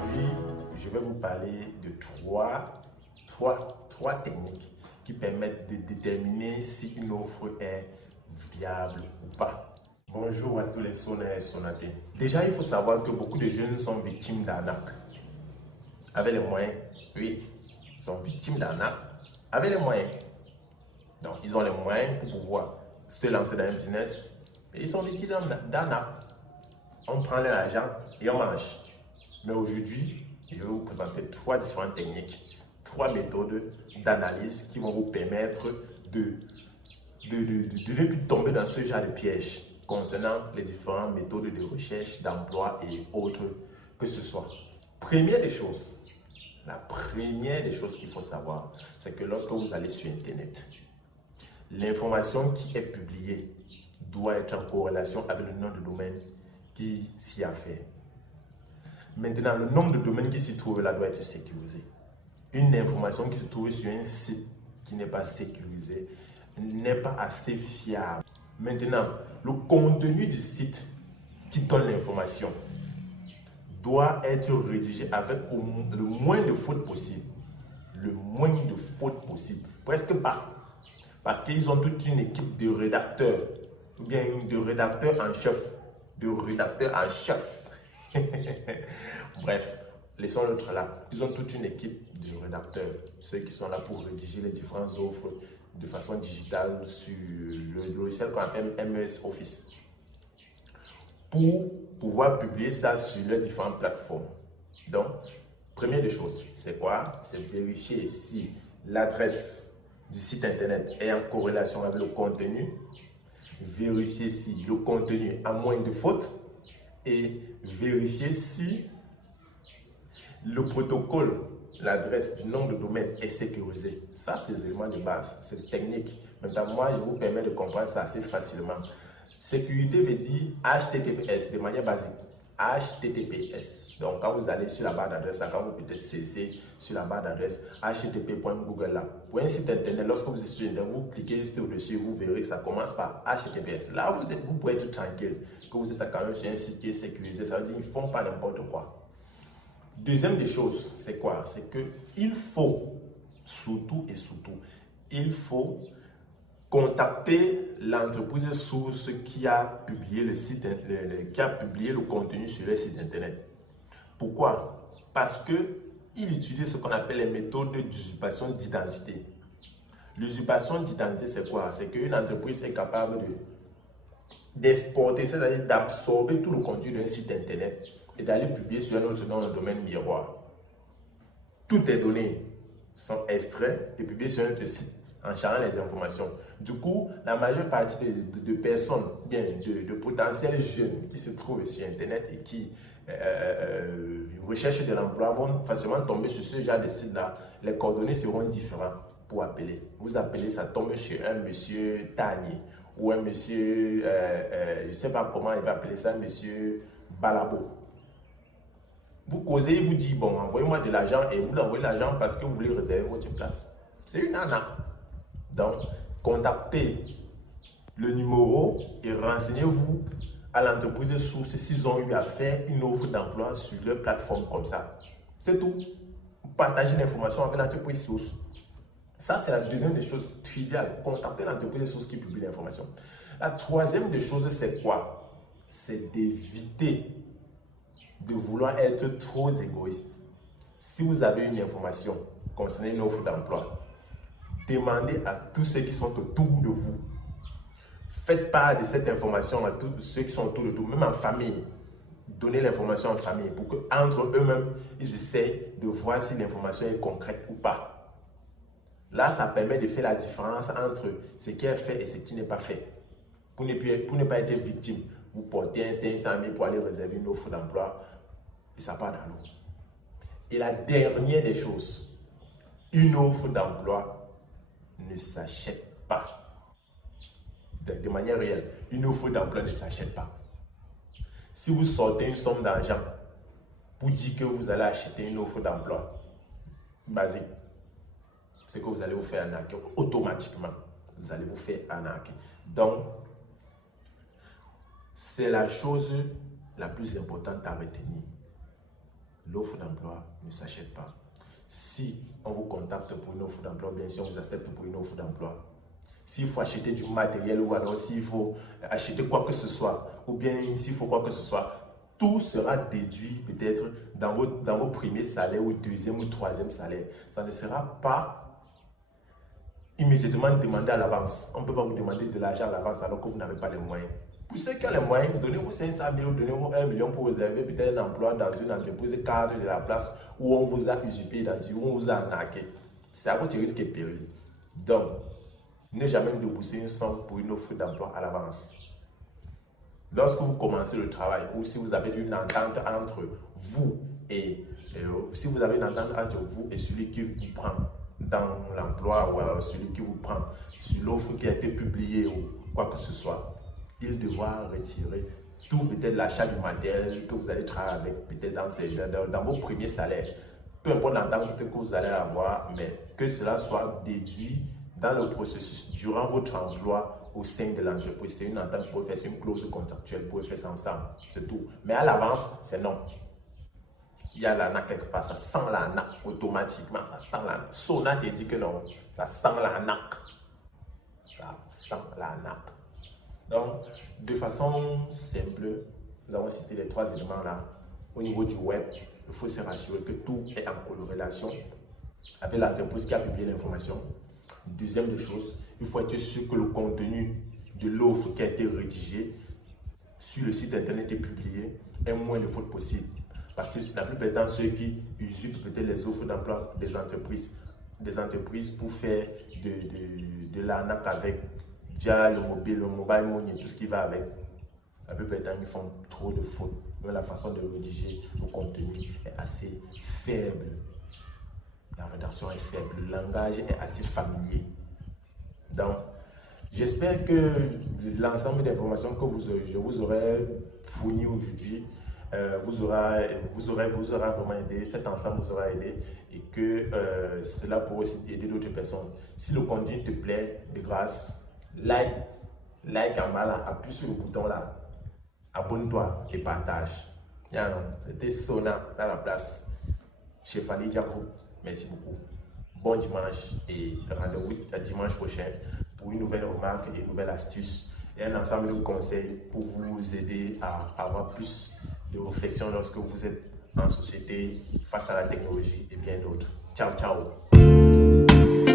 Aujourd'hui, je vais vous parler de trois techniques qui permettent de déterminer si une offre est viable ou pas. Bonjour à tous les sonneurs et sonnatés. Déjà, il faut savoir que beaucoup de jeunes sont victimes d'arnaques. Avec les moyens, oui, ils sont victimes d'arnaques avec les moyens. Donc, ils ont les moyens pour pouvoir se lancer dans un business et ils sont victimes d'arnaques. On prend leur argent et on mange. Mais aujourd'hui, je vais vous présenter trois différentes techniques, trois méthodes d'analyse qui vont vous permettre de ne plus tomber dans ce genre de piège concernant les différentes méthodes de recherche, d'emploi et autres que ce soit. La première des choses qu'il faut savoir, c'est que lorsque vous allez sur Internet, l'information qui est publiée doit être en corrélation avec le nom de domaine qui s'y a fait. Maintenant, le nombre de domaines qui s'y trouvent là doit être sécurisé. Une information qui se trouve sur un site qui n'est pas sécurisé n'est pas assez fiable. Maintenant, le contenu du site qui donne l'information doit être rédigé avec le moins de fautes possible. Le moins de fautes possible. Presque pas. Parce qu'ils ont toute une équipe de rédacteurs, ou bien de rédacteurs en chef. Bref, laissons l'autre là. Ils ont toute une équipe de rédacteurs, ceux qui sont là pour rédiger les différentes offres de façon digitale sur le logiciel qu'on appelle MS Office. Pour pouvoir publier ça sur les différentes plateformes. Donc, première des choses, c'est quoi? C'est vérifier si l'adresse du site internet est en corrélation avec le contenu. Vérifier si le contenu a moins de fautes et vérifier si le protocole, l'adresse du nom de domaine est sécurisé. Ça, c'est les éléments de base, c'est technique. Maintenant, moi, je vous permets de comprendre ça assez facilement. Sécurité veut dire HTTPS de manière basique. HTTPS. Donc, quand vous allez sur la barre d'adresse, quand vous peut-être cesser sur la barre d'adresse http.google là. Pour un site internet, lorsque vous êtes sur internet, vous cliquez juste au-dessus, vous verrez que ça commence par HTTPS. Là, vous pouvez être tranquille que vous êtes quand même sur un site qui est sécurisé. Ça veut dire qu'ils ne font pas n'importe quoi. Deuxième des choses, c'est quoi? C'est qu'il faut, surtout, il faut contacter l'entreprise source qui a publié le contenu sur le site internet. Pourquoi? Parce qu'il utilise ce qu'on appelle les méthodes d'usurpation d'identité. L'usurpation d'identité, c'est quoi? C'est qu'une entreprise est capable d'exporter, c'est-à-dire d'absorber tout le contenu d'un site internet et d'aller publier sur un autre nom de domaine miroir. Toutes les données sont extraites et publiées sur un autre site en chargeant les informations. Du coup, la majeure partie de personnes, bien de potentiels jeunes qui se trouvent sur Internet et qui recherchent de l'emploi vont facilement tomber sur ce genre de site-là. Les coordonnées seront différentes pour appeler. Vous appelez, ça tombe chez un monsieur Tagné ou un monsieur, je ne sais pas comment il va appeler ça, monsieur Balabo. Vous causez, il vous dit, bon, envoyez-moi de l'argent et vous l'envoyez l'argent parce que vous voulez réserver votre place. C'est une arnaque. Donc, contactez le numéro et renseignez-vous à l'entreprise source s'ils ont eu à faire une offre d'emploi sur leur plateforme comme ça. C'est tout. Partagez l'information avec l'entreprise source. Ça, c'est la deuxième des choses triviales. Contactez l'entreprise source qui publie l'information. La troisième des choses, c'est quoi? C'est d'éviter de vouloir être trop égoïste. Si vous avez une information concernant une offre d'emploi, demandez à tous ceux qui sont autour de vous. Faites part de cette information à tous ceux qui sont autour de vous, même en famille. Donnez l'information en famille pour qu'entre eux-mêmes, ils essayent de voir si l'information est concrète ou pas. Là, ça permet de faire la différence entre ce qui est fait et ce qui n'est pas fait. Pour ne pas être victime, vous portez un 500 000 pour aller réserver une offre d'emploi et ça part dans l'eau. Et la dernière des choses, une offre d'emploi ne s'achète pas. De manière réelle, une offre d'emploi ne s'achète pas. Si vous sortez une somme d'argent pour dire que vous allez acheter une offre d'emploi basique, c'est que vous allez vous faire arnaquer automatiquement. Vous allez vous faire arnaquer. Donc, c'est la chose la plus importante à retenir. l'offre d'emploi ne s'achète pas. Si on vous contacte pour une offre d'emploi, bien sûr, on vous accepte pour une offre d'emploi. S'il faut acheter du matériel ou alors s'il faut acheter quoi que ce soit, ou bien s'il faut quoi que ce soit, tout sera déduit peut-être dans vos premiers salaires ou deuxième ou troisième salaire. Ça ne sera pas immédiatement demandé à l'avance. On ne peut pas vous demander de l'argent à l'avance alors que vous n'avez pas les moyens. Pour ceux qui ont les moyens, donnez-vous 500 000 ou donnez-vous 1 million pour réserver peut-être un emploi dans une entreprise cadre de la place où on vous a usurpé, où on vous a arnaqué. C'est à votre risque et péril. Donc, ne jamais débourser une somme pour une offre d'emploi à l'avance. Lorsque vous commencez le travail ou si vous avez une entente entre vous et celui qui vous prend dans l'emploi ou alors celui qui vous prend sur l'offre qui a été publiée ou quoi que ce soit, il devra retirer tout peut-être l'achat du matériel que vous allez travailler avec peut-être dans vos premiers salaires. Peu importe l'entente que vous allez avoir, mais que cela soit déduit dans le processus durant votre emploi au sein de l'entreprise. C'est une entente pour faire, c'est une clause contractuelle pour faire ça ensemble, c'est tout. Mais à l'avance, c'est non. Il y a l'arnaque quelque part, ça sent l'arnaque automatiquement, ça sent l'arnaque. Sona te dit que non, ça sent l'arnaque. Ça sent l'arnaque. Donc, de façon simple, nous avons cité les 3 éléments là. Au niveau du web, il faut se rassurer que tout est en corrélation avec l'entreprise qui a publié l'information. Deuxième des choses, il faut être sûr que le contenu de l'offre qui a été rédigée sur le site internet et publié ait moins de fautes possibles. Parce que la plupart du temps, ceux qui usurpent peut-être les offres d'emploi des entreprises pour faire de l'arnaque avec via le mobile money et tout ce qui va avec. La plupart du temps, ils font trop de fautes. Mais la façon de rédiger le contenu est assez faible. La rédaction est faible, le langage est assez familier. Donc, j'espère que l'ensemble des informations que je vous aurai fournies aujourd'hui vous aura vraiment aidé, cet ensemble vous aura aidé et que cela pourra aussi aider d'autres personnes. Si le contenu te plaît, de grâce, like en bas là, appuie sur le bouton là, abonne-toi et partage. C'était Sona dans la place chez Fali Diakou. Merci beaucoup. Bon dimanche et rendez-vous à dimanche prochain pour une nouvelle remarque et une nouvelle astuce et un ensemble de conseils pour vous aider à avoir plus de réflexion lorsque vous êtes en société face à la technologie et bien d'autres. Ciao, ciao.